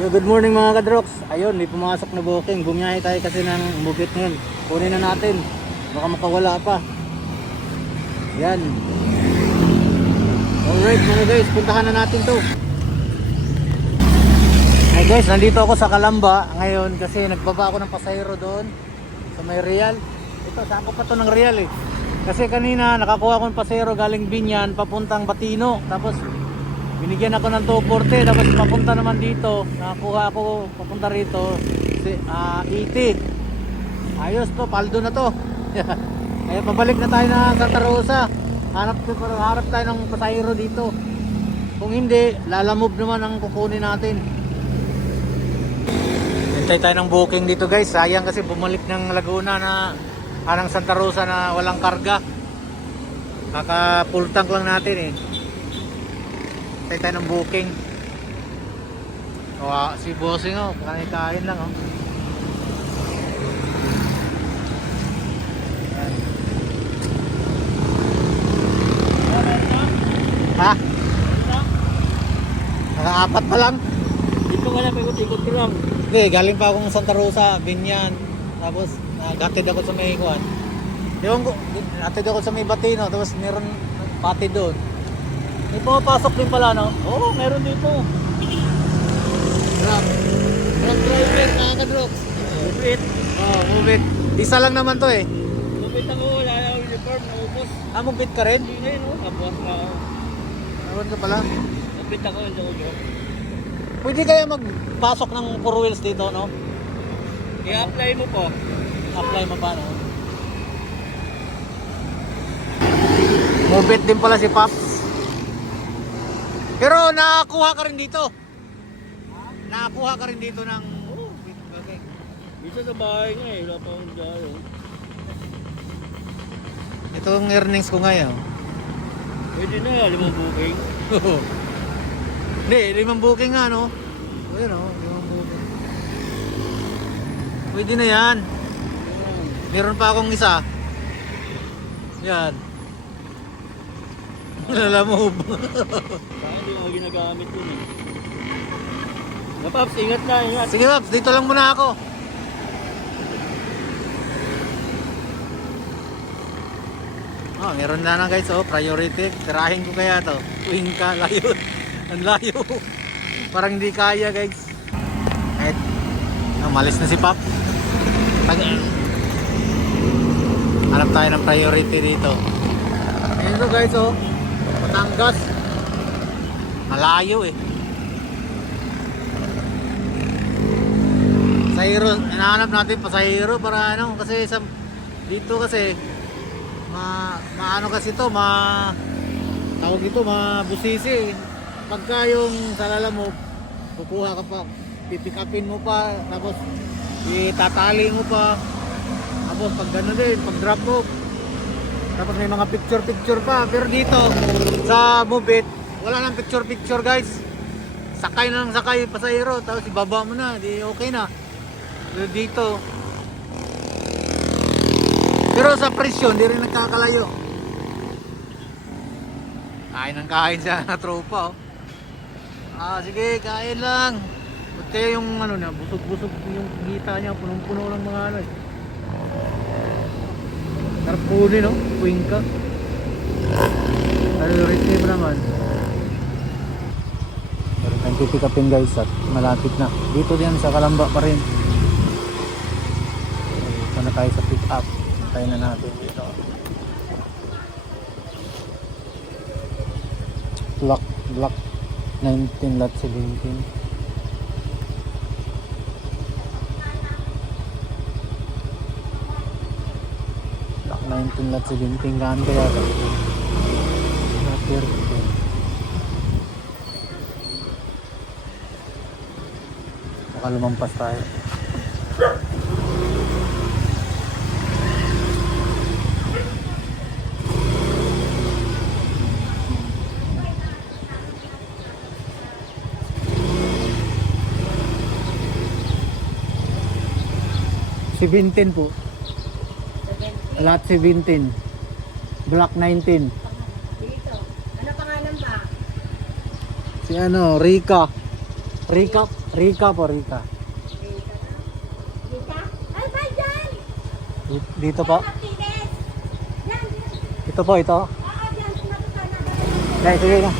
Yo, good morning mga kadroks. Ayun, may pumasok na booking. Bumiyahe tayo kasi ng Bukit ngayon. Kunin na natin. Baka makawala pa. Yan. Alright mga guys, puntahan na natin to. Hey guys, nandito ako sa Calamba ngayon kasi nagbaba ako ng pasahero doon sa may Real. Ito, sakop pa to ng Real eh. Kasi kanina nakakuha ko ng pasahero galing Binyan papuntang Batino. Tapos binigyan ako ng 240, tapos papunta naman dito, nakakuha ako papunta rito si 80. Ayos to, paldo na to. Kaya pabalik na tayo na Santa Rosa. Harap tayo ng pasahero dito. Kung hindi, lalamove naman ang kukunin natin. Hintay tayo ng booking dito guys. Sayang kasi bumalik ng Laguna na ng Santa Rosa na walang karga. Kaka full tank lang natin eh. Hintay tayo ng booking. Si bossing oh, kain lang oh. Ha? Nakaapat pa lang? Dito ka na, ikot-ikot ko lang. Hindi, galing pa akong Santa Rosa, Binyan. Tapos, nagatid ako sa may kuwan. Ewan ko, nagatid ako sa may Batino. Tapos, meron pati doon. May pumapasok din pala, no? Oo, meron dito. Truck driver, mga kadroks. Move it. Move it. Isa lang naman to eh. Move it ako, wala na uniform, naubos. Move it ka rin? Hindi na yun, no? Tapos na ako. Meron ka pala. Move it ako, hindi ako joke. Pwede kaya magpasok ng 4 wheels dito, no? I-apply mo po. Apply mo pa, no? Move it din pala si Pops. Pero nakakuha ka rin dito. Nakakuha ka rin dito ng okay. Bisa sa bahay nga eh, wala pa akong dyan. Ito ang earnings ko ngayon. Pwede na, 5 booking. Hindi, 5 booking nga no. Ayun o, 5 booking. Pwede na yan. Meron pa akong isa. Yan. Lalamove. Saan hindi mo ginagamit yun eh. Napaps, ingat na, ingat. Sige Paps, dito lang muna ako. Meron na guys, priority. Tirahin ko kaya to. Tuwing ka, layo. Ang layo. Parang hindi kaya guys. Kahit, malis na si Pop. Hanap tayo ng priority dito. Ayun guys, Batangas. Malayo eh. Pasahero, hinahanap natin pasahero para ano, kasi dito kasi maano kasi to, tawag ito, mabusisi. Pagka yung salala mo, kukuha ka pa, pipick upin mo pa, tapos itatali mo pa, tapos pag gano'n din, pag drop off, tapos may mga picture pa. Pero dito sa Move It, wala nang picture guys. Sakay na ng sakay pasahero, tapos ibaba mo na, di okay na. Dito, pero sa presyo hindi rin nagkakalayo. Kain ng kain siya na tropa sige, kain lang. Buti yung ano na, busog-busog yung kita niya, punong-puno ng mga ano eh. Sarap kunin no, tuwing ka. Pero receive naman. Pero tayong pipick upin guys at malapit na. Dito din sa Calamba pa rin. Ito na tayo sa pick up. Tayo na natin dito. Block 19 lot 17. Block 19 lot 17 gaan kaya ito. Baka lumampas tayo. Si 17 po. Lot 17. Block 19. Dito. Ano pangalan ba? Si Rika. Rica po, Rica. Dika? Ay, ba dyan? Dito po. Martinez. Yan, yan. Ito po, ito. Oo, yan. Sinabutan na. Dahil, sige na.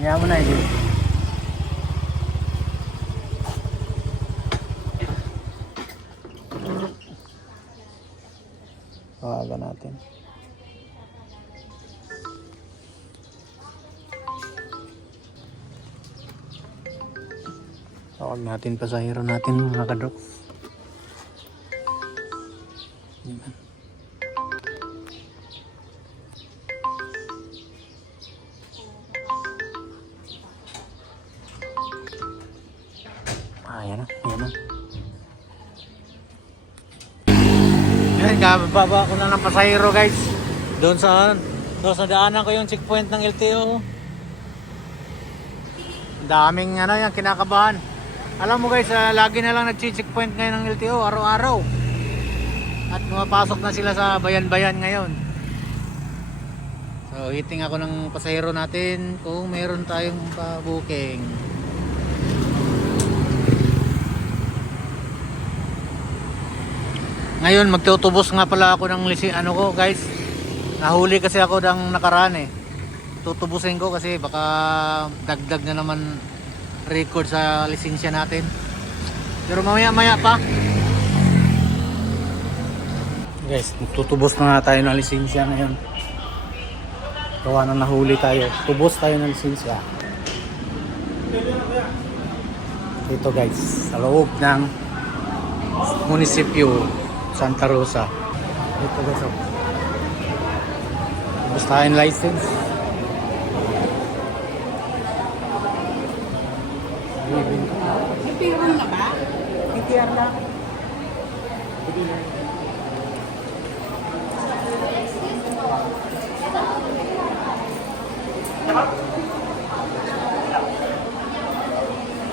Kaya mo na, hindi. Tawagan natin. Tawag natin pasahero natin mga kadok. Yan. Yan na, yan na. Yan, kababa ko na ng pasahero guys. Doon sa daanan ko yung checkpoint ng LTO. Daming ano yan, kinakabahan. Alam mo guys, lagi na lang nag-checkpoint ngayon ng LTO, araw-araw. At pumapasok na sila sa bayan-bayan ngayon. So, hiting ako ng pasahero natin kung meron tayong pa-booking. Ngayon magtutubos nga pala ako ng ano ko guys. Nahuli kasi ako ng nakaraan eh. Tutubusin ko kasi baka dagdag na naman record sa lisensya natin. Pero mamaya pa. Guys, tutubos na nga tayo ng lisensya ngayon. Gawa na nahuli tayo. Tubos tayo ng lisensya. Dito guys, sa loob ng munisipyo Santa Rosa. Dito guys, oh. Tubos tayo ng license. Ipirong na ba? PTR lang.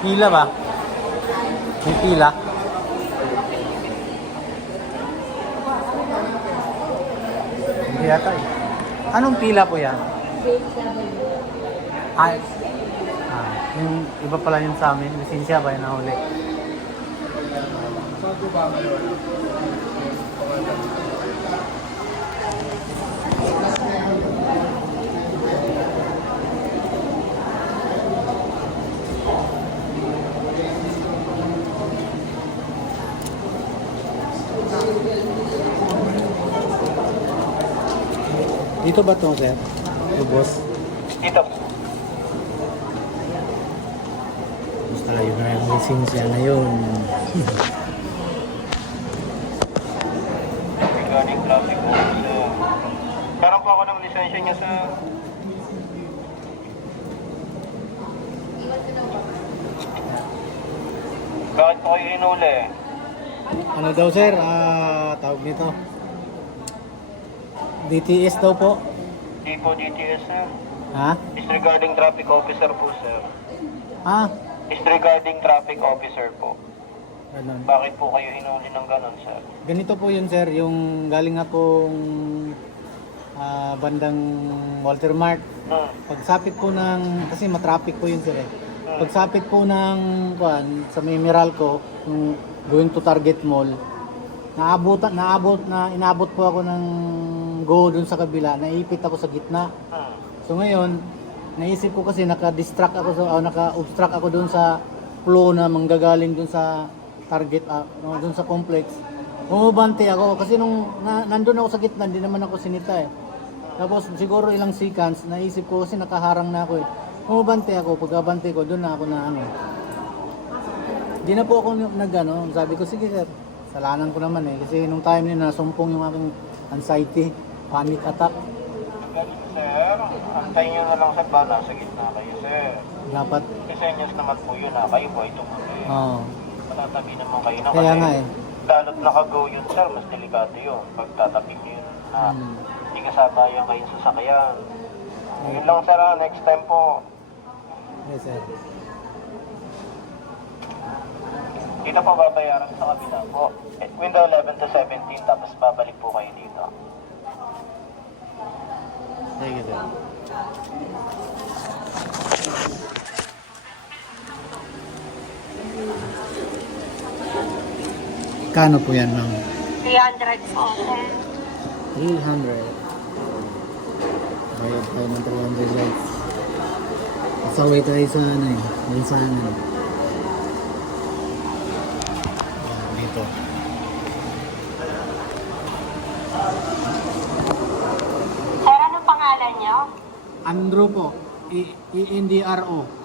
Pila ba? May pila? Hindi yata eh. Anong pila po yan? Yung iba pala yung sa amin. Lisensya ba yung nahuli? Dito ba ito, sir? Lubos? Dito. Basta yun na yung lisensya na yun. Regarding traffic officer. Karoon po ako ng lisensya niya sa... Bakit po kayo hinuli? Ano daw, sir? Tawag nito. DTS daw po. Di po DTS, sir. Ha? Disregarding traffic officer po, sir. Disregarding traffic officer po. Ganun. Bakit po kayo hinuli ng ganon, sir? Ganito po yun, sir. Yung galing akong bandang Walter Mart. Pagsapit po ng... Kasi matraffic po yun, sir. Pagsapit po ng... sa may Meralco, yung going to Target Mall, inabot po ako ng go dun sa kabila, naipit ako sa gitna. So ngayon, naisip ko kasi naka-distract ako naka-obstruct ako dun sa flow na manggagaling dun sa Target, dun sa complex. Bumabante ako kasi nung nandun ako sa gitna, hindi naman ako sinita eh. Tapos siguro ilang seconds, naisip ko kasi nakaharang na ako eh. Bumabante ako, pagkabante ko, dun na ako na ano. Di na po ako sabi ko, sige sir, salanan ko naman eh. Kasi nung time nila, nasumpong yung aking anxiety, panic attack. Galing, sir. Antayin nyo na lang, sir, ba nasa gitna kayo, sir. Dapat, Kasi senyas naman po yun, kayo po ay tumuloy. oo. Matatabi naman kayo na Kaya nga eh. lalo't naka-go yun, sir, mas delikado yun. Pag tatapin nyo yun, hindi kasabayan kayo sa sakyan. Yun lang, sir, next time po. Yes sir. Dito po babayaran sa kabila po. Window 11 to 17, tapos babalik po kayo dito. Sige sir. Kano po yan, ma'am? 300 po. 300. Bayad tayo ng 300 guys. Kasaway tayo sa ano eh, lansangan. Dito. Sir, ano pangalan niyo? Andrew po. E-N-D-R-O.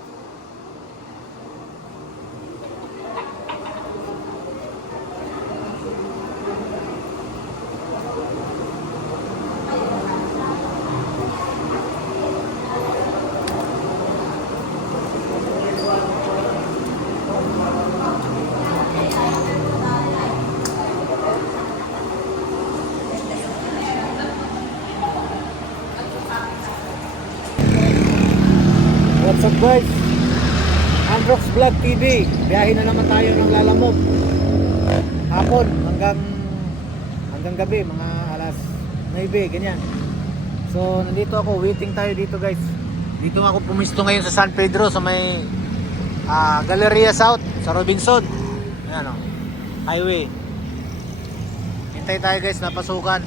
What's up guys? Androx Vlog TV. Biyahe na naman tayo ng Lalamove. Hapon hanggang gabi, mga alas 9, ganyan. So nandito ako, waiting tayo dito guys. Dito ako pumisto ngayon sa San Pedro sa may Galleria South sa Robinson. Ayan o, highway. Hintay tayo guys, napasukan.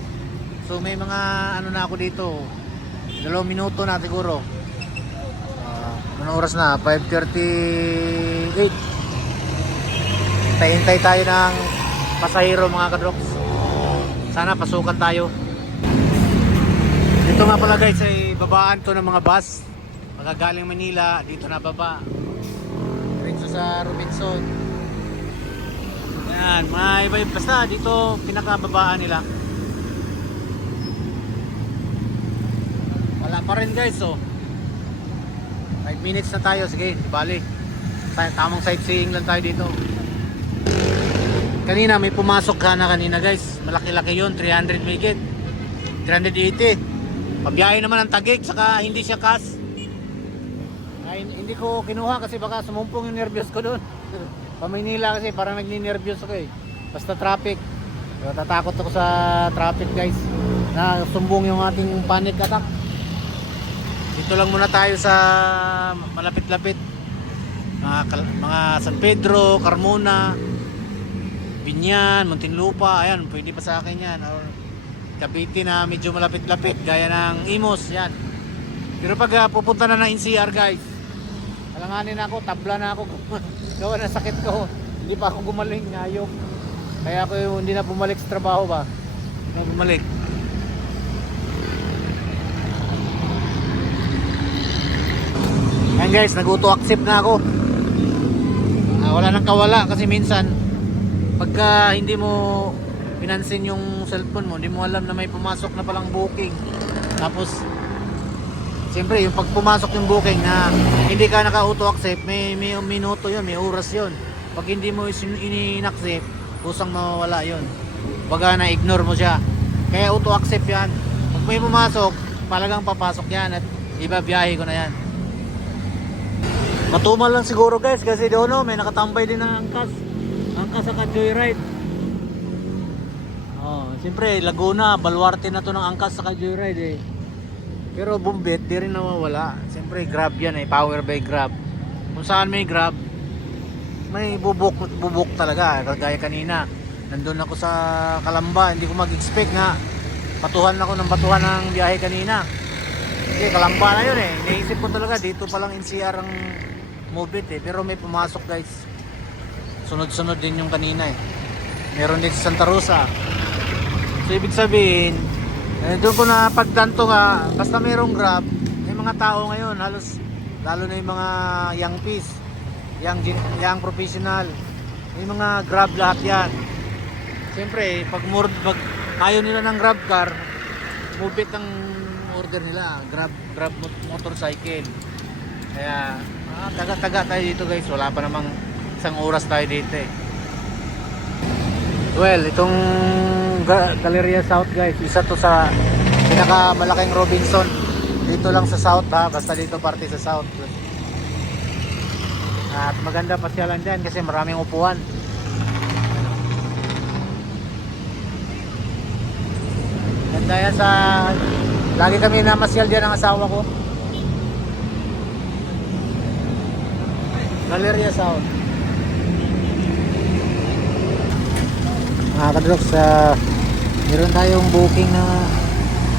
So may mga ano na ako dito, 2 minuto na siguro. Anong oras na? 5:38. Hintay tayo ng pasahero mga kadrops. Sana pasukan tayo. Dito nga pala guys ay babaan to ng mga bus. Magagaling Manila, dito na baba. Diretso sa Robinson. Yan, may iba basta dito pinakababaan nila. Wala pa rin guys oh. 5 minutes na tayo, sige, bali. Tamang sightseeing lang tayo dito. Kanina may pumasok ka na kanina guys. Malaki-laki yun, 300 megit. 380. Pabiyahe naman ang Taguig, saka hindi siya cash. Ay, hindi ko kinuha kasi baka sumumpong yung nervyos ko doon. Pa Maynila kasi parang nagni-nervyos ako eh. Basta traffic. So, tatakot ako sa traffic guys. Na sumbong yung ating panic attack. Dito lang muna tayo sa malapit-lapit. Mga San Pedro, Carmona, Binyan, Muntinlupa, ayan, pwede pa sa akin yan. Or Cavite na medyo malapit-lapit, gaya ng Imos, yan. Pero pag pupunta na ng NCR guys, alanganin ako, tabla na ako. Gawa na sakit ko. Hindi pa ako gumaling, ayok. Kaya ako hindi na bumalik sa trabaho ba. Hindi na bumalik. Ayan guys, nag-auto-accept na ako. Wala nang kawala kasi minsan pagka hindi mo pinansin yung cellphone mo, hindi mo alam na may pumasok na palang booking. Tapos siyempre yung pag pumasok yung booking na hindi ka naka-auto-accept, may minuto yun, may oras yun. Pag hindi mo in-accept, kusang mawawala yun. Baga na-ignore mo siya. Kaya auto-accept yan. Pag may pumasok, talagang papasok yan at iba biyahe ko na yan. Matumal lang siguro guys kasi doon may nakatambay din ng angkas. Angkas saka joyride. Oh, siyempre Laguna, baluarte na to ng angkas saka joyride eh. Pero Bumbit di rin nawawala. Siyempre Grab yan eh, power by Grab. Kung saan may Grab, may bubuk talaga. Kagaya kanina, nandun ako sa Kalamba, hindi ko mag-expect nga batuhan ako ng batuhan ng biyahe kanina. Kasi Kalamba na yun eh. Naisip ko talaga dito palang NCR ang Mobit eh, pero may pumasok guys. Sunod-sunod din yung kanina eh. Meron din sa Santa Rosa. So ibig sabihin, doon ko na pagtanto nga, basta mayroong Grab, may mga tao ngayon, halos lalo na yung mga young peas, young professional, may mga Grab lahat yan. Siyempre, pag ayaw nila ng Grab car, Mobit ang order nila, Grab motorcycle. Kaya taga tayo dito guys, wala pa namang isang oras tayo dito eh. Well, itong Galleria South guys, isa to sa pinakamalaking Robinson dito lang sa South ha, basta dito parte sa South. At maganda pasyalan dyan kasi maraming upuan. Ganda yan sa lagi kami namasyal dyan ng asawa ko. Galleria South. Mga kadrox, meron tayong booking na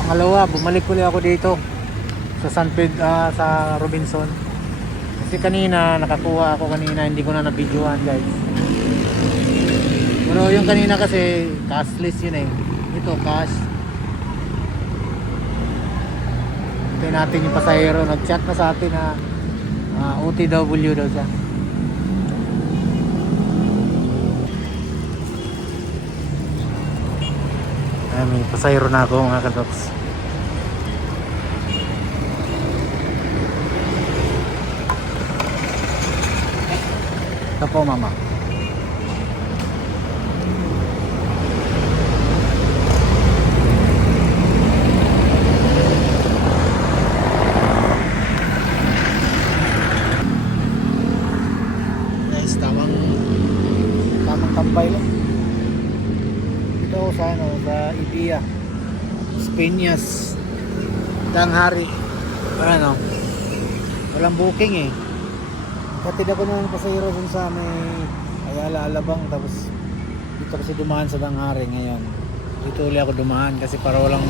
pangalawa. Bumalik ulit ako dito sa San Pedro, sa Robinson. Kasi kanina nakakuha ako kanina, hindi ko na na-videoan guys. Pero yung kanina kasi cashless yun eh. Ito cash. Hintayin natin yung pasahero. Nag-chat na sa atin na OTW daw siya. Ay, may pasahero na ako mga kadoks. Ito po mama. Guys, tamang tambay lang. Dito ako sa Ibia, Peñas, Tanghari. Ano, walang booking eh. Katid ako ng pasahero dun sa may Ayala, Alabang, tapos dito kasi dumaan sa Tanghari ngayon. Dito ulit ako dumaan kasi para walang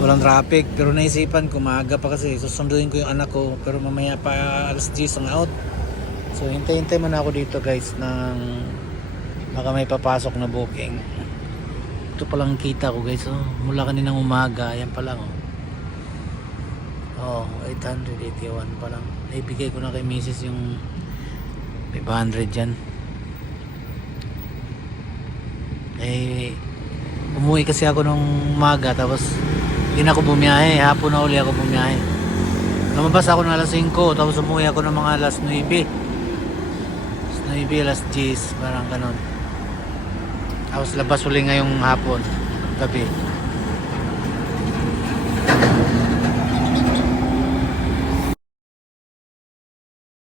traffic. Pero naisipan ko maaga pa kasi susunduin ko yung anak ko, pero mamaya pa alas 10 ang out. So hintay-hintay muna ako dito guys ng baka may papasok na booking. Ito palang kita ko guys, mula kaninang umaga, yan pa lang 881 pa lang. Naibigay ko na kay Mrs. yung 500 dyan. Umuwi kasi ako nung umaga, tapos hindi na ako bumiyahe, hapon na uli ako bumiyahe. Lumabas ako ng alas 5, tapos umuwi ako ng mga alas 9, alas 10, parang ganon. Tapos labas uli ngayong hapon, gabi.